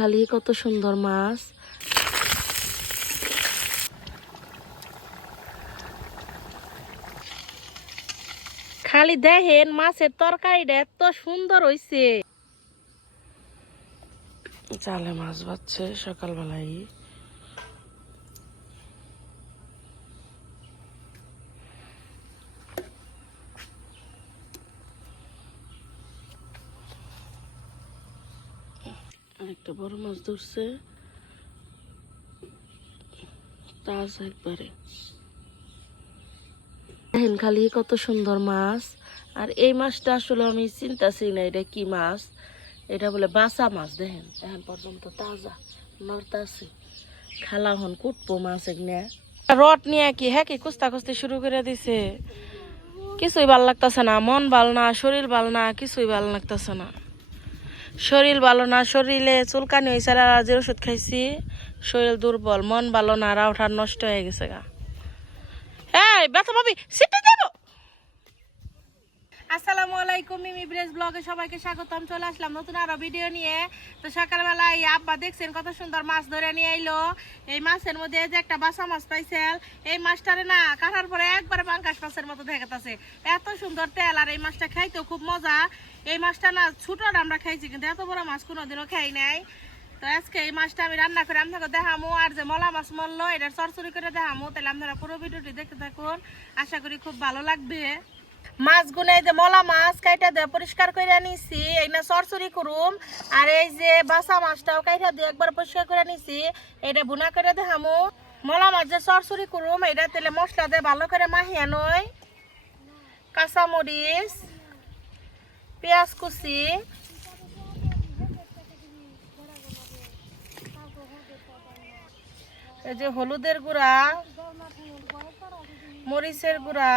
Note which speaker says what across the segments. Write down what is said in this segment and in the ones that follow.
Speaker 1: খালি কত সুন্দর মাছ। খালি দেখেন মাছের তরকারিটা এত সুন্দর হইছে। চালে মাছ বাচ্ছে সকালবেলায়। একটা বড় মাছ ধরছে। তাজা একবারে। খালি কত সুন্দর মাছ। আর এই মাছটা আসলে আমি চিন্তাছি না এটা কি মাছ। এটা বলে বাসা মাছ, দেখেন। এখন পর্যন্ত তাজা নর্তা আছে খালা হন কুটবো মাছ এগুলো রড নিয়ে কি হ্যাঁ কি কুস্তা কুস্তি শুরু করে দিছে। কিছুই ভালো লাগতেছে না, মন ভালো না, শরীর ভালো না, কিছুই ভালো লাগতেছে না। শরীর ভালো না, শরীরে চুলকানি হয়েছে আর আজের ওষুধ খাইছি। শরীর দুর্বল, মন ভালো না, আর রাউঠার নষ্ট হয়ে গেছে গা। হ্যাঁ ব্যথা পাবি? সিটে আসসালামু আলাইকুম, মিমি ব্রেজ ব্লগে সবাইকে স্বাগতম। চলে আসলাম নতুন আরও ভিডিও নিয়ে। তো সকালবেলা এই আব্বা দেখছেন কত সুন্দর মাছ ধরে নিয়ে আইলো। এই মাছের মধ্যে যে একটা বাসা মাছ পাইছেন, এই মাছটারে না কাটার পরে একবারে পাঙ্কাশ মাছের মতো দেখাতেছে এত সুন্দর তেল আর এই মাছটা খাইতেও খুব মজা। এই মাছটা না ছোটটা আমরা খাইছি, কিন্তু এত বড় মাছ কোনোদিনও খাই নাই। তো আজকে এই মাছটা আমি রান্না করে আপনাকে দেখামো, আর যে মলা মাছ মরলো এটা চরচরি করে দেখামো। তাহলে আপনারা পুরো ভিডিওটি দেখতে থাকুন। আশা করি খুব ভালো লাগবে। মাছ গুনে যে মলা মাছ কাইটা দিয়ে পরিষ্কার করে নিছি এই না চরচরি করুম, আর এই যে বাসা মাছটাও কাইটা দিয়ে একবার পরিষ্কার করে নিছি এটা বুনা করে দেখামো মলা মাছ যে চরচরি করুম এটা তেলে মশলা দিয়ে ভালো করে মাহিয়া নয়। কাঁচামরিচ, পেঁয়াজ কুচি, এই যে হলুদের গুঁড়া, মরিচের গুঁড়া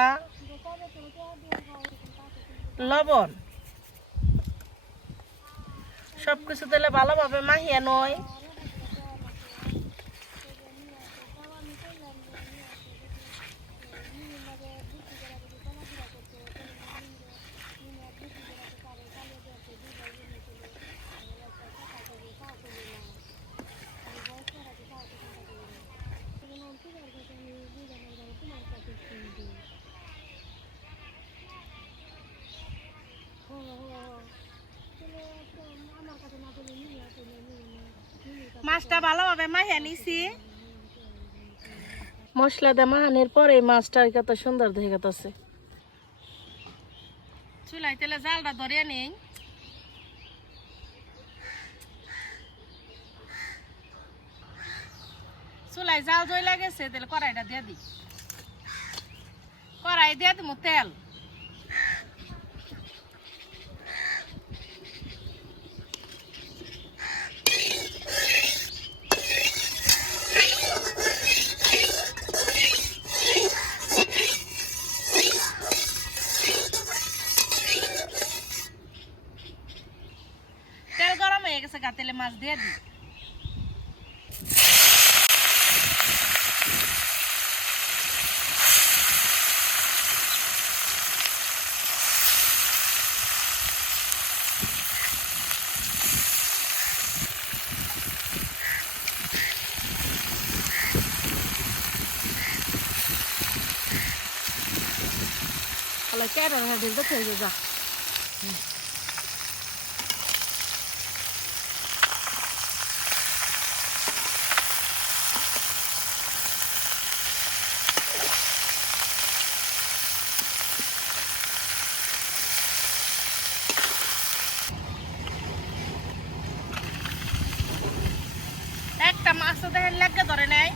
Speaker 1: লবণ। সবকিছু তাহলে ভালোভাবে মাহিয়া নয়। মাছটা ভালোভাবে মাহিয়া নিছি। মশলা দিয়ে মাহানোর পরে মাছটা কত সুন্দর দেখে গেছে চুলাই তেলে জালটা ধরিয়ে নেই। চুলাই জাল জই লাগেছে তাহলে কড়াইটা দিয়ে দিই। কড়াই দিয়ে দিব তেল। গরম হয়ে গেছে গা তেলে মাছ দিয়ে Kalau kayak ada orang ঢেলতে খেয়ে যা। তো ধরে নেয়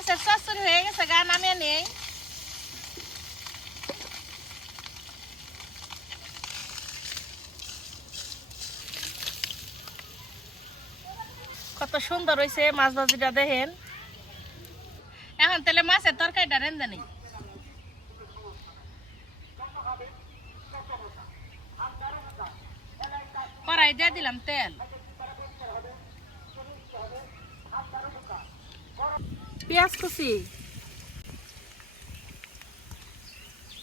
Speaker 1: মাছের চচ্চড়ি হয়ে গেছে কত সুন্দর হয়েছে মাছ ভাজিটা দেখেন। এখন তাহলে মাছের তরকারিটা রেন্দে নেই। কড়াই দিয়ে দিলাম তেল। পেঁয়াজ কুচি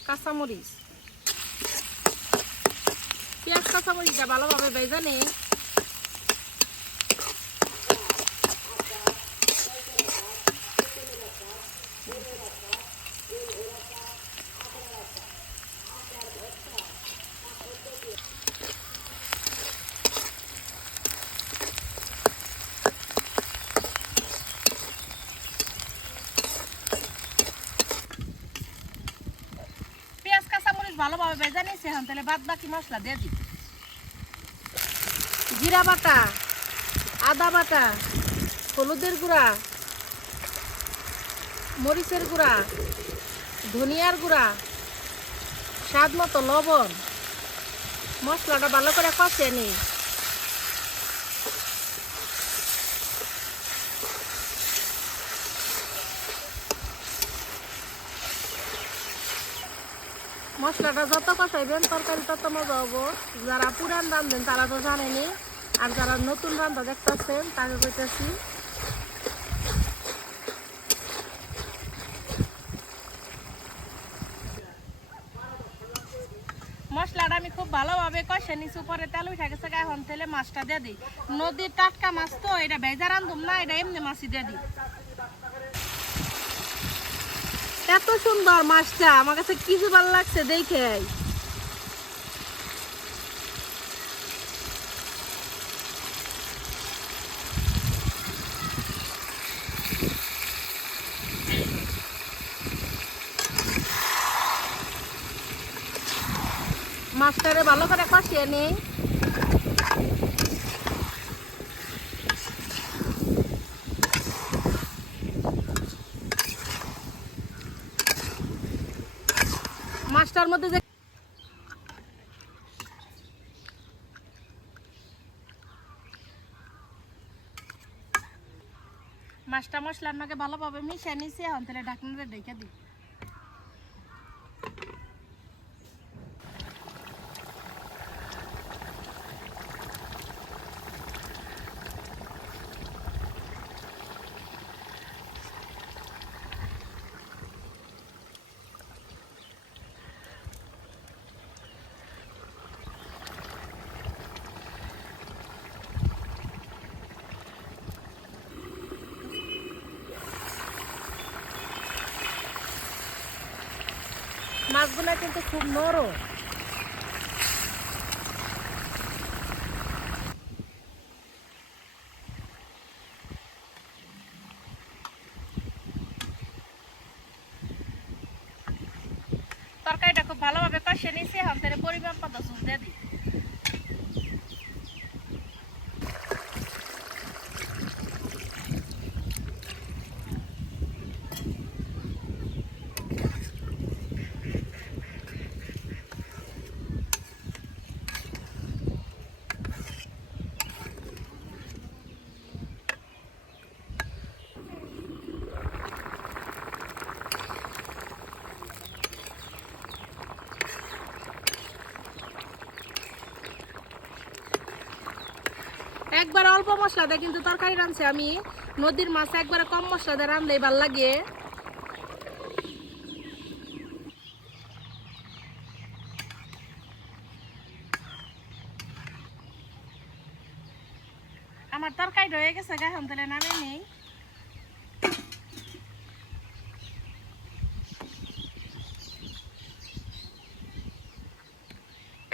Speaker 1: কাঁচামরিচ। পেঁয়াজ কাঁচামরিচটা ভালোভাবে বেজা নিই পেঁয়াজ কাঁচামরিচ ভালোভাবে ভেজে নিয়েছি এখন, তাহলে বাদ বাকি মশলা দিয়ে দিই। জিরা বাটা, আদা বাটা, হলুদের গুঁড়া, মরিচের গুঁড়া, ধনিয়ার গুঁড়া, স্বাদ মতো লবণ। মশলাটা ভালো করে কষে নিই। মশলাটা যত কষাইবেন, তরকারি তত মজা হব। যারা পুরান রান্ধেন তারা তো জানেনি আর যারা নতুন রান্ধা দেখতেছেন, তাকে কইতেছি, মশলাটা আমি খুব ভালোভাবে কষে নিচু পরে তেল উঠে গেছে, এখন তেলে মাছটা দিয়ে দিই। নদীর টাটকা মাছ তো, এটা ভেজা রান্ধুম না, এটা এমনি মাছই দিয়ে দিই। এত সুন্দর মাছটা আমার কাছে কিছু ভালো লাগছে দেখে। মাছটারে ভালো করে কষিয়ে নেই মাছটার মধ্যে যে মাছটা মশলার নাকে ভালোভাবে মিশিয়ে নিছি এখন তাহলে ঢাকনাটা ডেকে দিই। মাছগুলো কিন্তু খুব নরম। তরকারিটা খুব ভালোভাবে কষে নিয়েছি, এখন তাহলে পরিমাণ মতো চুল দিই। একবার অল্প মশলা দিয়ে, কিন্তু তরকারি রাঁধছি আমি। নদীর মাছ একবারে কম মশলা দিয়ে রাঁধলেই ভালো লাগে। আমার তরকারি হয়ে গেছে গা, এখন তাহলে নামে নেই।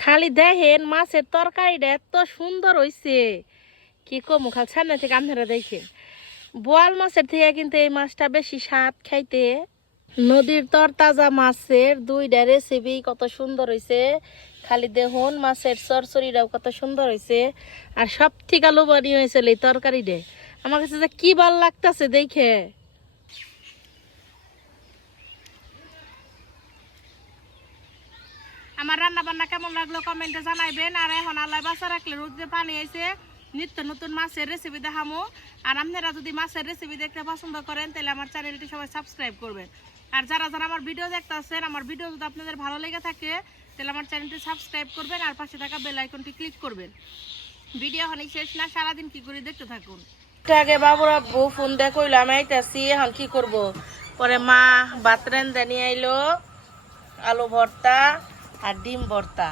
Speaker 1: খালি দেখেন মাছের তরকারিটা এত সুন্দর হইছে। কি কম, খাল সামনে থেকে আপনারা দেখেন বোয়াল মাছের থেকে কিন্তু এই মাছটা বেশি স্বাদ খাইতে। নদীর তর তাজা মাছের দুইটা রেসিপি কত সুন্দর হয়েছে খালি দেহন মাছের চরচড়িটাও কত সুন্দর হয়েছে আর সব থেকে বানি হয়েছে এই তরকারিটা। আমার কাছে যে কী ভালো লাগতেছে দেখে। আমার রান্না বান্না কেমন লাগল কমেন্টে জানাইবেন। আর এখন আল্লাহ বাসা রাখলে রোদ যে পানি আছে নিত্য নতুন মাছের রেসিপি দেখামো। আর আপনারা যদি মাছের রেসিপি দেখতে পছন্দ করেন, তাহলে আমার চ্যানেলটি সবাই সাবস্ক্রাইব করবেন। আর যারা যারা আমার ভিডিও দেখতে আছেন আমার ভিডিও যদি আপনাদের ভালো লেগে থাকে, তাহলে আমার চ্যানেলটি সাবস্ক্রাইব করবেন আর পাশে থাকা বেল আইকনটি ক্লিক করবেন। ভিডিও এখনই শেষ না, সারাদিন কি করে দেখতে থাকুন। আগে বাবুর আব্বু ফোন কইলো, আমি আইতাছি, এখন কি করব? পরে মা ভাত রেন্দা নিয়ে আইলো, আলু ভর্তা আর ডিম ভর্তা।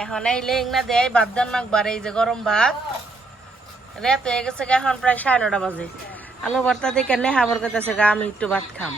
Speaker 1: এখন এই না দেয় ভাত দেন মাকবার এই যে গরম ভাত। রাত হয়ে গেছে এখন প্রায় সাড়ে নটা বাজে। আলু ভর্তা দেখে নেহাবর করতেছে গা, আমি একটু ভাত খাম।